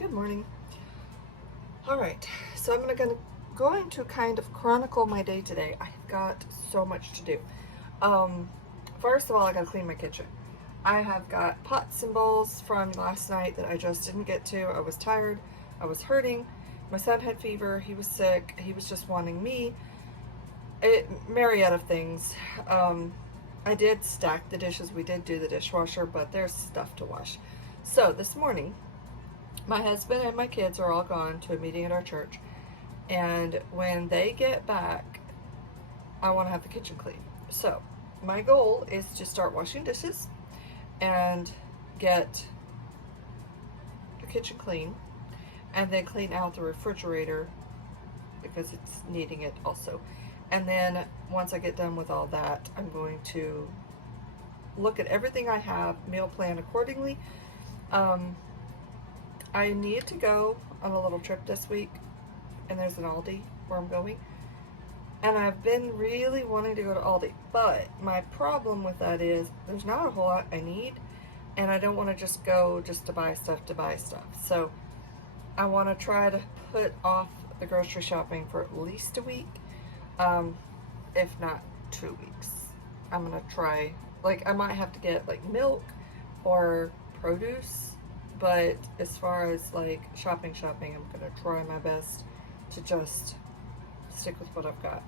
Good morning. All right, so I'm going to kind of chronicle my day today. I've got so much to do. Um, First of all, I got to clean my kitchen. I have got pots and bowls from last night that I just didn't get to. I was tired. I was hurting. My son had fever. He was sick. He was just wanting me. Myriad of things. I did stack the dishes. We did do the dishwasher, but there's stuff to wash. So this morning, my husband and my kids are all gone to a meeting at our church. And when they get back, I want to have the kitchen clean. So my goal is to start washing dishes and get the kitchen clean, and then clean out the refrigerator because it's needing it also. And then once I get done with all that, I'm going to look at everything I have, meal plan accordingly. I need to go on a little trip this week, and there's an Aldi where I'm going. And I've been really wanting to go to Aldi, but my problem with that is there's not a whole lot I need, and I don't want to just go just to buy stuff. So I want to try to put off the grocery shopping for at least a week, if not 2 weeks. I'm going to try, like, I might have to get like milk or produce, but as far as like shopping, I'm going to try my best to just stick with what I've got.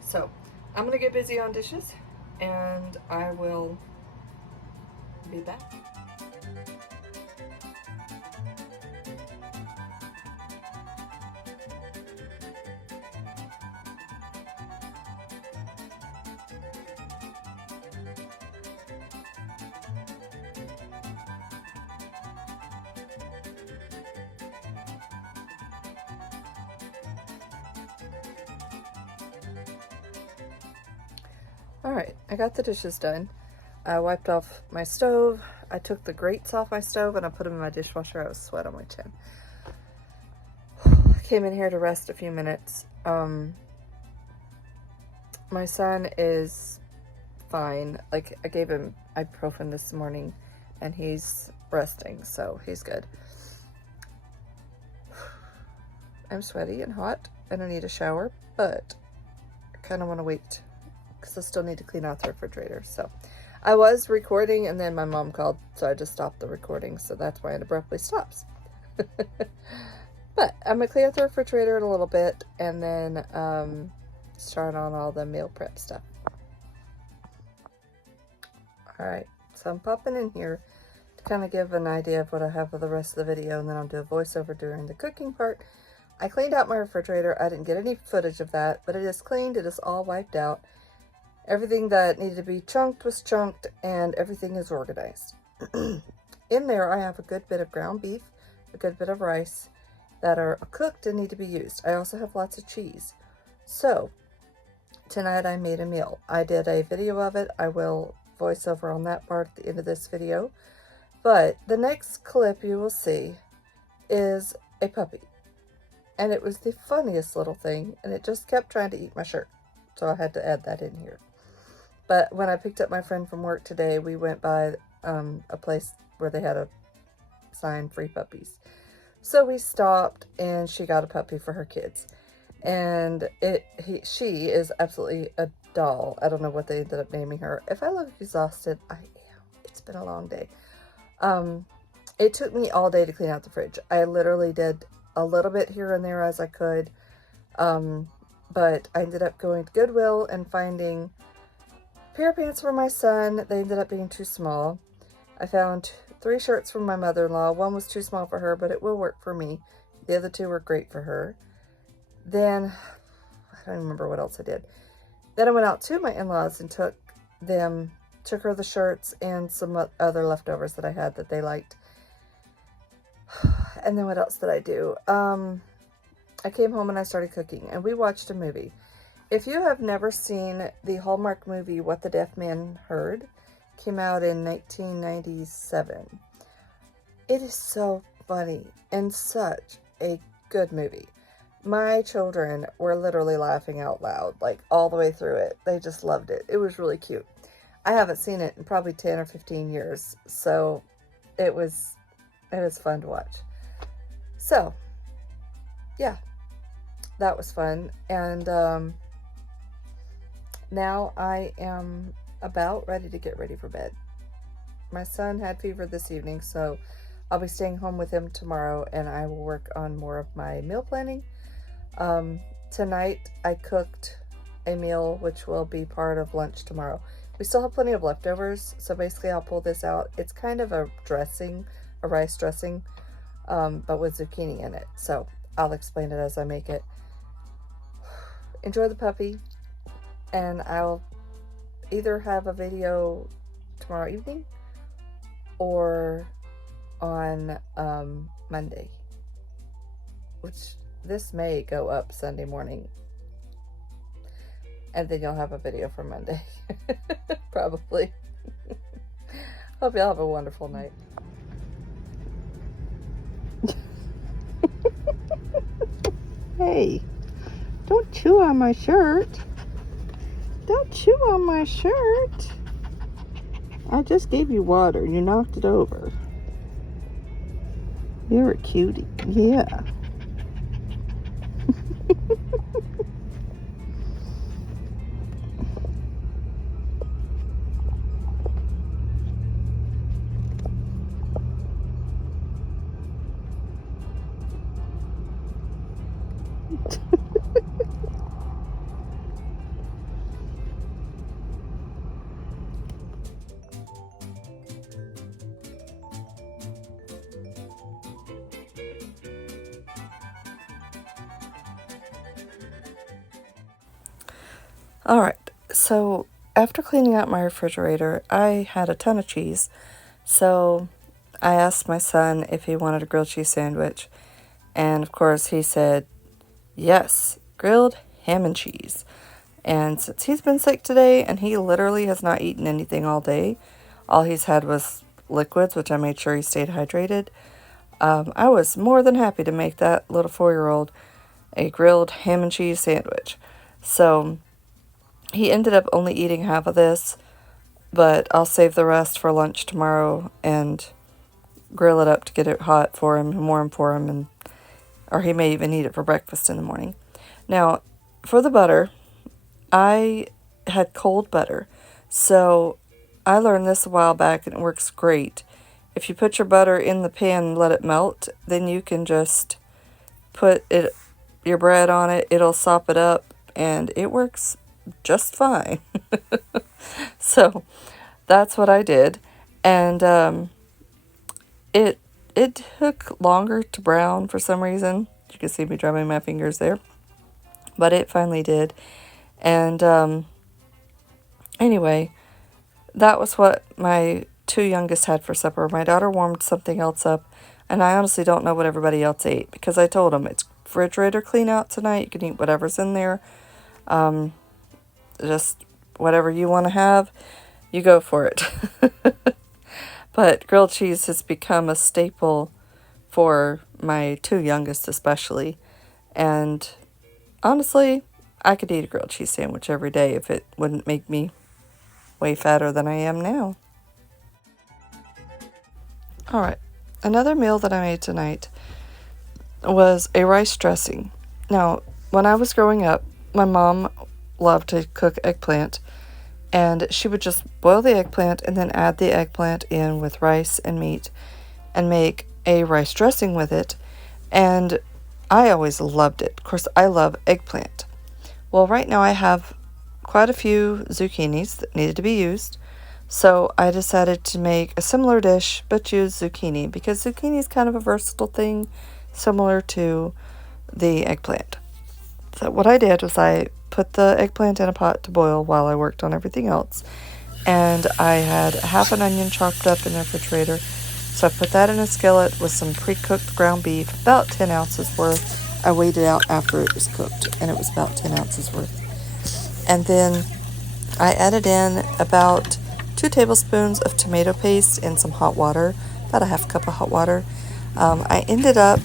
So I'm going to get busy on dishes, and I will be back. Alright, I got the dishes done. I wiped off my stove. I took the grates off my stove and I put them in my dishwasher. I was sweat on my chin. I came in here to rest a few minutes. My son is fine. Like, I gave him ibuprofen this morning and he's resting, so he's good. I'm sweaty and hot and I need a shower, but I kind of want to wait because I still need to clean out the refrigerator. So I was recording and then my mom called, so I just stopped the recording. So that's why it abruptly stops. But I'm gonna clean out the refrigerator in a little bit and then start on all the meal prep stuff. All right, so I'm popping in here to kind of give an idea of what I have for the rest of the video, and then I'll do a voiceover during the cooking part. I cleaned out my refrigerator. I didn't get any footage of that, but it is cleaned. It is all wiped out. Everything that needed to be chunked was chunked, and everything is organized. In there, I have a good bit of ground beef, a good bit of rice that are cooked and need to be used. I also have lots of cheese. So, tonight I made a meal. I did a video of it. I will voice over on that part at the end of this video. But the next clip you will see is a puppy. And it was the funniest little thing, and it just kept trying to eat my shirt. So I had to add that in here. But when I picked up my friend from work today, we went by a place where they had a sign, free puppies. So we stopped, and she got a puppy for her kids. And she is absolutely a doll. I don't know what they ended up naming her. If I look exhausted, I am. It's been a long day. It took me all day to clean out the fridge. I literally did a little bit here and there as I could. But I ended up going to Goodwill and finding a pair of pants for my son. They ended up being too small. I found 3 shirts from my mother-in-law. One was too small for her, but it will work for me. The other 2 were great for her. Then, I don't remember what else I did. Then I went out to my in-laws and took her the shirts and some other leftovers that I had that they liked. And then what else did I do? I came home and I started cooking, and we watched a movie. If you have never seen the Hallmark movie, What the Deaf Man Heard, came out in 1997. It is so funny and such a good movie. My children were literally laughing out loud, like all the way through it. They just loved it. It was really cute. I haven't seen it in probably 10 or 15 years, so it was fun to watch. So, yeah, that was fun. And now I am about ready to get ready for bed. My son had fever this evening, so I'll be staying home with him tomorrow, and I will work on more of my meal planning. Tonight I cooked a meal which will be part of lunch tomorrow. We still have plenty of leftovers, so basically I'll pull this out. It's kind of a dressing, a rice dressing, but with zucchini in it. So I'll explain it as I make it. Enjoy the puppy, and I'll either have a video tomorrow evening or on Monday, which this may go up Sunday morning, and then you'll have a video for Monday. Probably. Hope y'all have a wonderful night. Hey, don't chew on my shirt. Don't chew on my shirt. I just gave you water. You knocked it over. You're a cutie. Yeah. All right, so after cleaning out my refrigerator, I had a ton of cheese. So I asked my son if he wanted a grilled cheese sandwich. And of course he said, yes, grilled ham and cheese. And since he's been sick today and he literally has not eaten anything all day, all he's had was liquids, which I made sure he stayed hydrated. I was more than happy to make that little 4-year-old a grilled ham and cheese sandwich. So he ended up only eating half of this, but I'll save the rest for lunch tomorrow and grill it up to get it hot for him and warm for him, or he may even eat it for breakfast in the morning. Now, for the butter, I had cold butter, so I learned this a while back and it works great. If you put your butter in the pan and let it melt, then you can just put your bread on it, it'll sop it up, and it works just fine. So that's what I did, and it took longer to brown for some reason. You can see me drumming my fingers there, but it finally did. And anyway, that was what my 2 youngest had for supper. My daughter warmed something else up, and I honestly don't know what everybody else ate, because I told them it's refrigerator clean out tonight. You can eat whatever's in there. Just whatever you want to have, you go for it. But grilled cheese has become a staple for my 2 youngest especially. And honestly, I could eat a grilled cheese sandwich every day if it wouldn't make me way fatter than I am now. Alright, another meal that I made tonight was a rice dressing. Now, when I was growing up, my mom loved to cook eggplant, and she would just boil the eggplant and then add the eggplant in with rice and meat and make a rice dressing with it, and I always loved it. Of course, I love eggplant. Well, right now I have quite a few zucchinis that needed to be used, so I decided to make a similar dish but use zucchini, because zucchini is kind of a versatile thing similar to the eggplant. So what I did was I put the eggplant in a pot to boil while I worked on everything else. And I had half an onion chopped up in the refrigerator. So I put that in a skillet with some pre-cooked ground beef, about 10 ounces worth. I weighed it out after it was cooked, and it was about 10 ounces worth. And then I added in about 2 tablespoons of tomato paste in some hot water, about a half cup of hot water. I ended up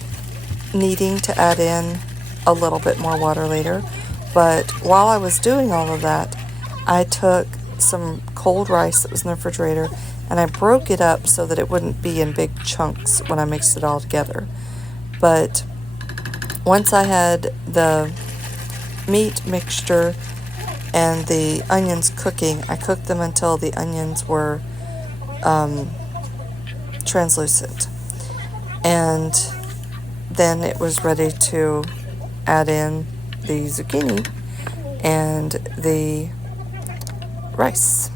needing to add in a little bit more water later, but while I was doing all of that, I took some cold rice that was in the refrigerator and I broke it up so that it wouldn't be in big chunks when I mixed it all together. But once I had the meat mixture and the onions cooking, I cooked them until the onions were translucent. And then it was ready to add in the zucchini and the rice.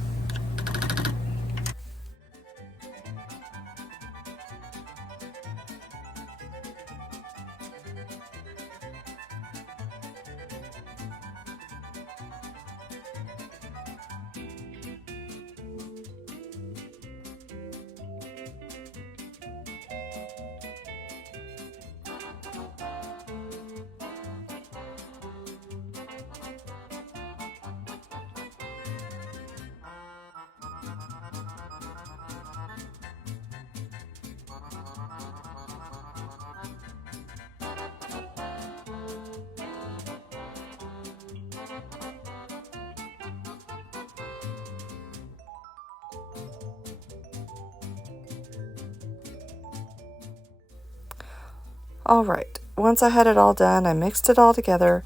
Alright, once I had it all done, I mixed it all together,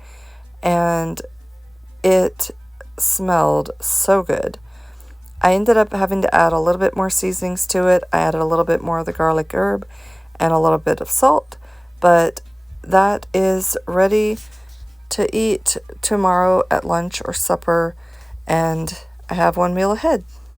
and it smelled so good. I ended up having to add a little bit more seasonings to it. I added a little bit more of the garlic herb and a little bit of salt, but that is ready to eat tomorrow at lunch or supper, and I have one meal ahead.